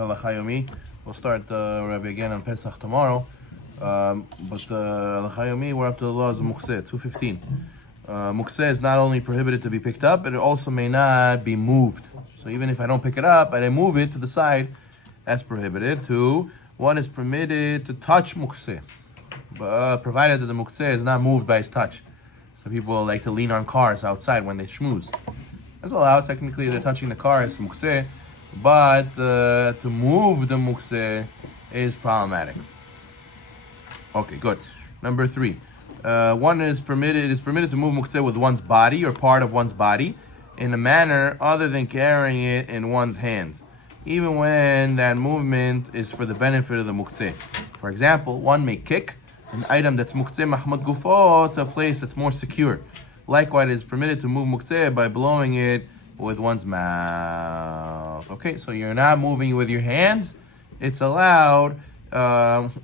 Halacha Yomi. We'll start Rabbi again on Pesach tomorrow. But Halacha Yomi, we're up to the laws of Muktzeh, 215. Muktzeh is not only prohibited to be picked up, but it also may not be moved. So even if I don't pick it up, and I move it to the side, that's prohibited. 2, one is permitted to touch Muktzeh, provided that the Muktzeh is not moved by his touch. Some people like to lean on cars outside when they schmooze. That's allowed. Technically, they're touching the car, it's Muktzeh. But to move the Muktzeh is problematic. Okay, good. Number 3. It is permitted to move Muktzeh with one's body or part of one's body in a manner other than carrying it in one's hands, even when that movement is for the benefit of the Muktzeh. For example, one may kick an item that's Muktzeh Mahmud Gufo to a place that's more secure. Likewise, it is permitted to move Muktzeh by blowing it with one's mouth. Okay, so you're not moving it with your hands. It's allowed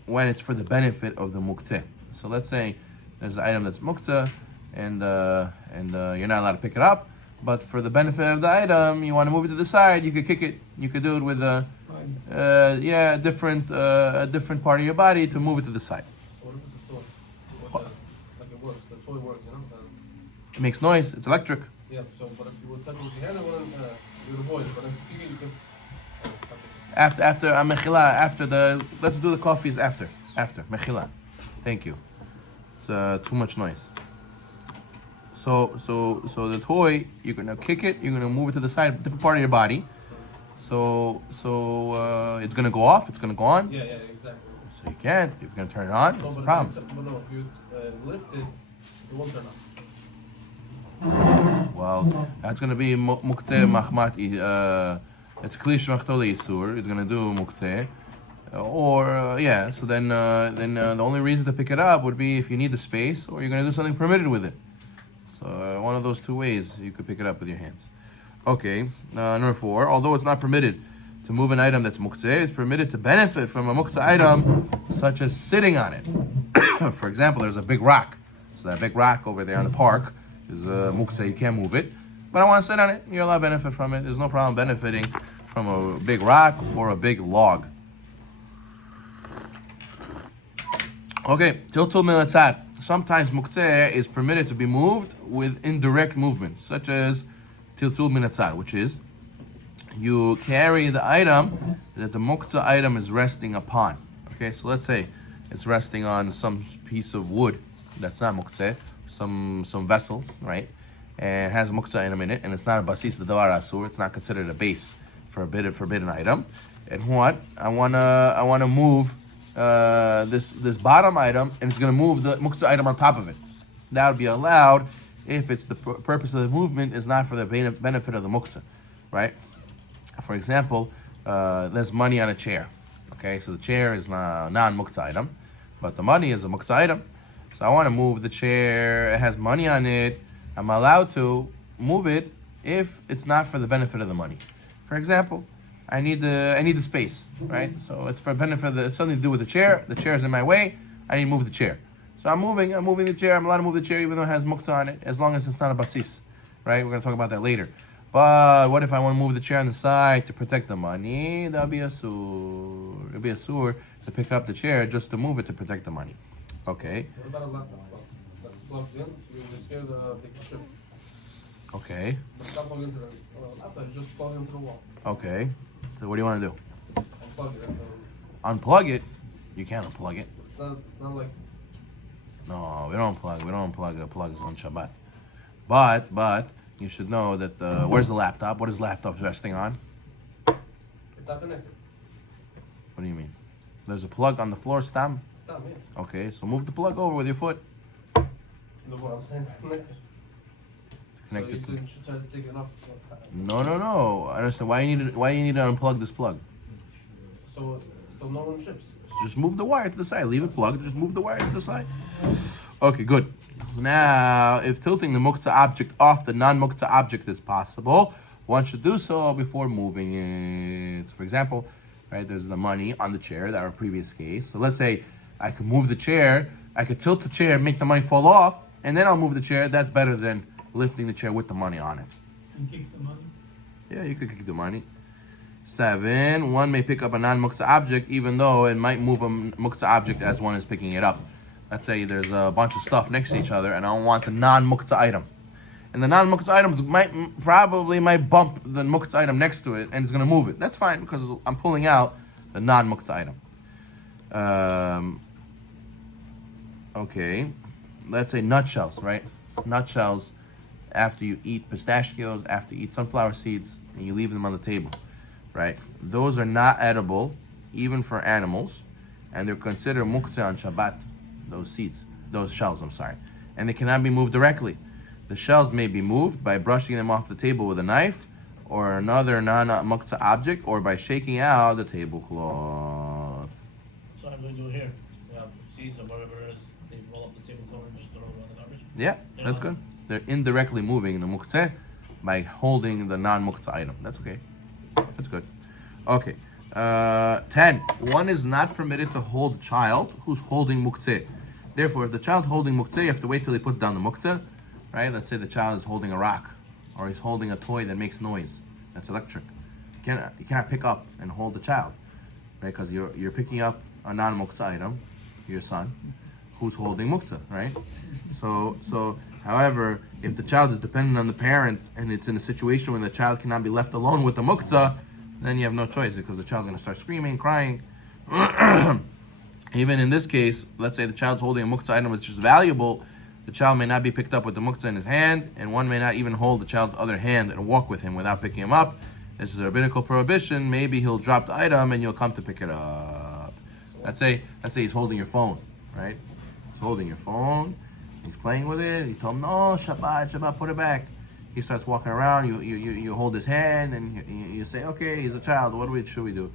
when it's for the benefit of the Muktzeh. So let's say there's an item that's Muktzeh, and you're not allowed to pick it up, but for the benefit of the item, you want to move it to the side, you could kick it. You could do it with a different part of your body to move it to the side. What if it's a toy? Like it works, the toy works, you know? It makes noise, it's electric. Yeah, so, but if you would touch it with your hand, you would avoid it. But if you kick it, you can... Let's do the coffees after Mechila. Thank you. It's too much noise. So the toy, you're gonna kick it, you're gonna move it to the side, different part of your body. So it's gonna go off, it's gonna go on. Yeah, exactly. So you can't. If you're gonna turn it on, it's a problem. If you lift it, it won't turn on. Well, that's gonna be Muktzeh Mahmat. It's Klish Machtole Isur. It's gonna do Muktzeh. So then the only reason to pick it up would be if you need the space, or you're gonna do something permitted with it. So one of those two ways you could pick it up with your hands. Okay, number 4. Although it's not permitted to move an item that's Muktzeh, it's permitted to benefit from a Muktzeh item, such as sitting on it. For example, there's a big rock. So that big rock over there in the park is a Muktzeh, you can't move it. But I want to sit on it, you're allowed to benefit from it. There's no problem benefiting from a big rock or a big log. Okay, tiltul minatzad. Sometimes Muktzeh is permitted to be moved with indirect movement, such as tiltul minatzad, which is you carry the item that the Muktzeh item is resting upon. Okay, so let's say it's resting on some piece of wood that's not Muktzeh, some vessel, right? And it has a Muktzeh item in it, and it's not a basis, the davar asur. It's not considered a base for a forbidden item. And what I wanna move this bottom item, and it's gonna move the Muktzeh item on top of it. That would be allowed if it's the purpose of the movement is not for the benefit of the Muktzeh, right? For example, there's money on a chair. Okay, so the chair is a non-Muktzeh item, but the money is a Muktzeh item. So I want to move the chair. It has money on it. I'm allowed to move it if it's not for the benefit of the money. For example, I need the space, right? So it's for benefit. It's something to do with the chair. The chair is in my way. I need to move the chair. So I'm moving the chair. I'm allowed to move the chair even though it has Muktzeh on it, as long as it's not a basis, right? We're going to talk about that later. But what if I want to move the chair on the side to protect the money? That'll be a sur. It'll be a sur to pick up the chair just to move it to protect the money. Okay. What about a laptop? That's plugged in. You just hear the chip. Okay. It's not plugged into the laptop. It's just plugged into the wall. Okay. So what do you want to do? Unplug it. Unplug it? You can't unplug it. It's not like... No, we don't unplug plugs on Shabbat. But you should know that where's the laptop? What is the laptop resting on? It's not connected. What do you mean? There's a plug on the floor, Stam? It's not me. Okay, so move the plug over with your foot. No, what I'm saying is connected. Connected. So you should try to take it off. No. I understand. Why you need to unplug this plug? So no one chips. Just move the wire to the side. Leave it plugged. Just move the wire to the side. Okay, good. So now, if tilting the Muktzeh object off the non-Muktzeh object is possible, one should do so before moving it. For example, right, there's the money on the chair, that our previous case. So let's say I could move the chair, I could tilt the chair, make the money fall off, and then I'll move the chair. That's better than lifting the chair with the money on it. And kick the money? Yeah, you could kick the money. 7. One may pick up a non-Muktzeh object even though it might move a Muktzeh object as one is picking it up. Let's say there's a bunch of stuff next to each other and I want the non-Muktzeh item. And the non-Muktzeh items might bump the Muktzeh item next to it and it's going to move it. That's fine because I'm pulling out the non-Muktzeh item. Okay, let's say nutshells, right? Nutshells, after you eat pistachios, after you eat sunflower seeds, and you leave them on the table, right? Those are not edible, even for animals, and they're considered muktzeh on Shabbat, those seeds, those shells, I'm sorry. And they cannot be moved directly. The shells may be moved by brushing them off the table with a knife, or another non-muktzeh object, or by shaking out the tablecloth. So I'm going to do here. They have seeds or whatever it is. They roll up the tablecloth and just throw it on the garbage. Yeah, that's good. They're indirectly moving the muktzeh by holding the non-muktzeh item. That's okay. That's good. Okay. 10. One is not permitted to hold a child who's holding muktzeh. Therefore, if the child holding muktzeh, you have to wait till he puts down the muktzeh. Right? Let's say the child is holding a rock, or he's holding a toy that makes noise. That's electric. You cannot pick up and hold the child, right? Because you're picking up a non-muktzeh item, your son, who's holding muktzeh, right? So, however, if the child is dependent on the parent and it's in a situation where the child cannot be left alone with the muktzeh, then you have no choice because the child's going to start screaming, crying. Even in this case, let's say the child's holding a muktzeh item which is valuable. The child may not be picked up with the muktzeh in his hand, and one may not even hold the child's other hand and walk with him without picking him up. This is a rabbinical prohibition. Maybe he'll drop the item and you'll come to pick it up. Let's say he's holding your phone, right? He's holding your phone. He's playing with it. You tell him, no, Shabbat, put it back. He starts walking around. You hold his hand and you say, okay, he's a child. What should we do?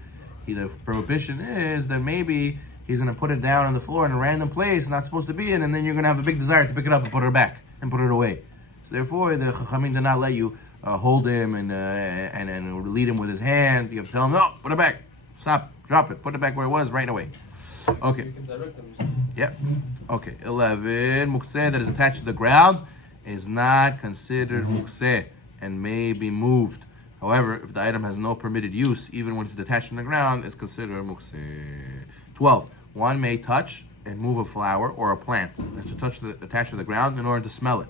The prohibition is that maybe he's going to put it down on the floor in a random place, not supposed to be in, and then you're going to have a big desire to pick it up and put it back and put it away. So therefore, the Chachamim did not let you hold him and lead him with his hand. You have to tell him, no, put it back. Stop, drop it, put it back where it was right away. Okay. You can direct them. Yep. Okay. 11. Muktzeh that is attached to the ground is not considered muktzeh and may be moved. However, if the item has no permitted use, even when it's detached from the ground, it's considered muktzeh. 12. One may touch and move a flower or a plant that's attached to the ground in order to smell it,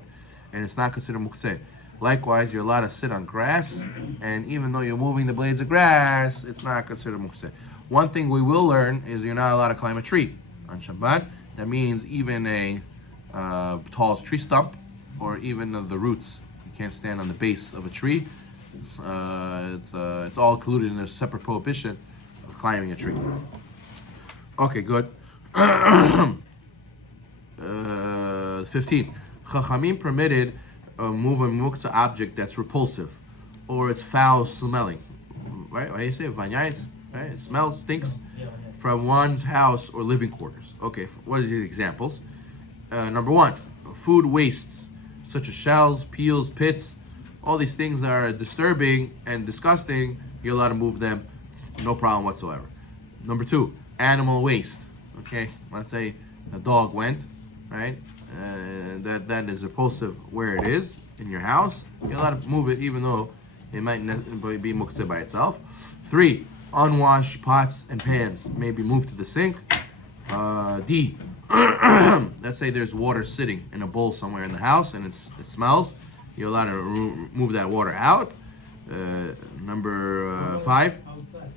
and it's not considered muktzeh. Likewise, you're allowed to sit on grass, and even though you're moving the blades of grass, it's not considered muktzeh. One thing we will learn is you're not allowed to climb a tree on Shabbat. That means even a tall tree stump or even the roots. You can't stand on the base of a tree. It's all included in a separate prohibition of climbing a tree. Okay, good. 15. Chachamim permitted move a muktzeh object that's repulsive or it's foul smelling. Right? What do you say? Vanyais? Right? It smells, stinks from one's house or living quarters. Okay, what are the examples? Number 1, food wastes such as shells, peels, pits. All these things that are disturbing and disgusting, you're allowed to move them, no problem whatsoever. Number 2, animal waste. Okay, let's say a dog went, right? That is repulsive where it is in your house. You're allowed to move it, even though it might be muktzeh by itself. 3, unwashed pots and pans may be moved to the sink. D, let's say there's water sitting in a bowl somewhere in the house and it smells. You're allowed to move that water out. Number 5. Outside.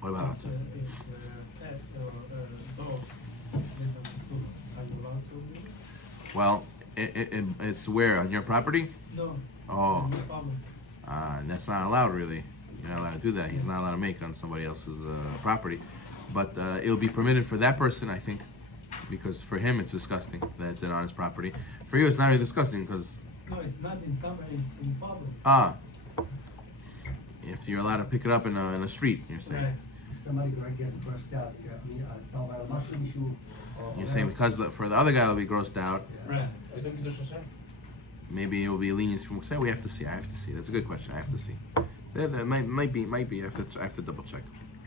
What about outside? If cat or dog live on the roof, are you allowed to move it? Well, it's where? On your property? No. Oh. No problem. That's not allowed, really. You're not allowed to do that. He's not allowed to make on somebody else's property. But it'll be permitted for that person, I think, because for him it's disgusting that it's on his property. For you, it's not really disgusting because... No, it's not in summer, it's in public. If you're allowed to pick it up in a street, you're saying. Right. Somebody gonna get grossed out. Talk about a mushroom issue. You're saying because for the other guy will be grossed out, Right. I don't get the maybe it will be lenient from Muktzeh. We have to see. I have to see. That's a good question. I have to see. That might be. I have to double check.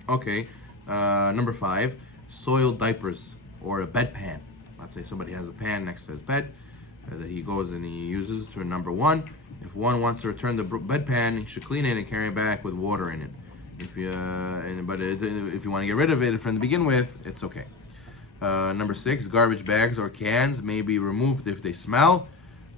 Okay. Number 5, soiled diapers or a bedpan. Let's say somebody has a pan next to his bed that he goes and he uses for number 1. If one wants to return the bedpan, he should clean it and carry it back with water in it. If you if you want to get rid of it from the begin with, it's okay. Number 6, garbage bags or cans may be removed if they smell.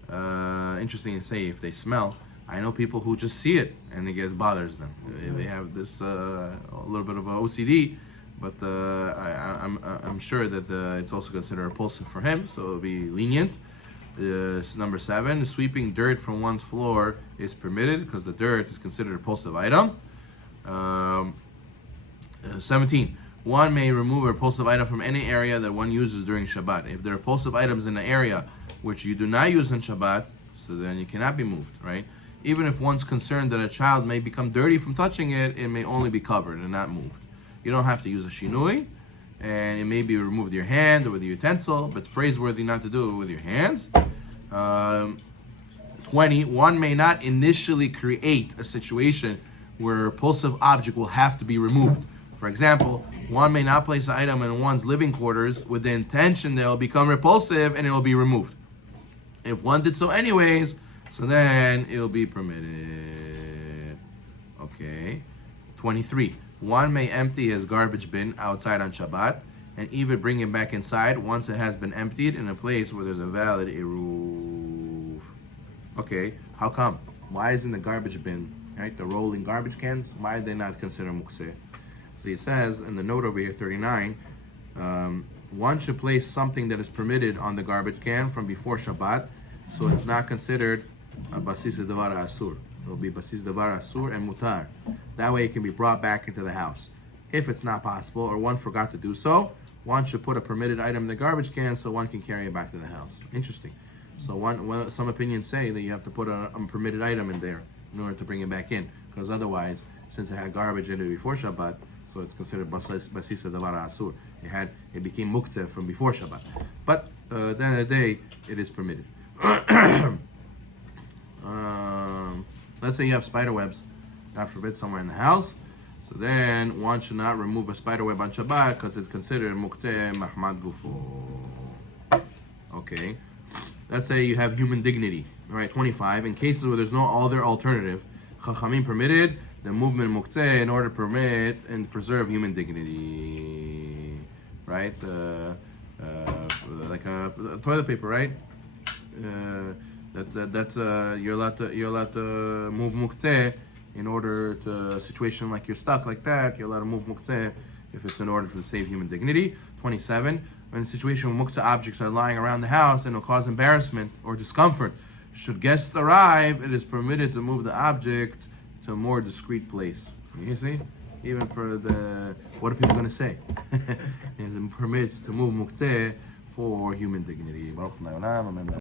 Interesting to say if they smell. I know people who just see it and it bothers them. They have this a little bit of a OCD, but I'm sure that it's also considered repulsive for him, so it'll be lenient. Number 7, sweeping dirt from one's floor is permitted because the dirt is considered a repulsive item. 17, one may remove a repulsive item from any area that one uses during Shabbat. If the repulsive items in the area which you do not use on Shabbat, so then it cannot be moved, right? Even if one's concerned that a child may become dirty from touching it, it may only be covered and not moved. You don't have to use a shinui, and it may be removed with your hand or with a utensil, but it's praiseworthy not to do it with your hands. 20, one may not initially create a situation where a repulsive object will have to be removed. For example, one may not place an item in one's living quarters with the intention that it will become repulsive and it will be removed. If one did so anyways, so then it will be permitted. Okay. 23. One may empty his garbage bin outside on Shabbat and even bring it back inside once it has been emptied in a place where there's a valid eruv. Okay, how come? Why isn't the garbage bin, right, the rolling garbage cans, why are they not considered muktzeh? So he says in the note over here, 39, one should place something that is permitted on the garbage can from before Shabbat, so it's not considered a basis davar asur. It will be basis davar asur and mutar. That way it can be brought back into the house. If it's not possible or one forgot to do so, one should put a permitted item in the garbage can so one can carry it back to the house. Interesting. So some opinions say that you have to put a permitted item in there in order to bring it back in, because otherwise, since it had garbage in it before Shabbat, so it's considered basis davar asur. It became muktzeh from before Shabbat. But at the end of the day, it is permitted. Let's say you have spider webs, God forbid, somewhere in the house. So then one should not remove a spider web on Shabbat because it's considered muktzeh mahmad gufo. Okay. Let's say you have human dignity. All right, 25. In cases where there's no other alternative, Chachamim permitted the movement muktzeh in order to permit and preserve human dignity. Right? Like a toilet paper, right? That's you're allowed to move muktzeh in order to a situation like you're stuck like that. You're allowed to move muktzeh if it's in order to save human dignity. 27. In a situation where muktzeh objects are lying around the house and will cause embarrassment or discomfort, should guests arrive, it is permitted to move the objects to a more discreet place. You see? Even for what are people going to say? It permits to move muktzeh for human dignity.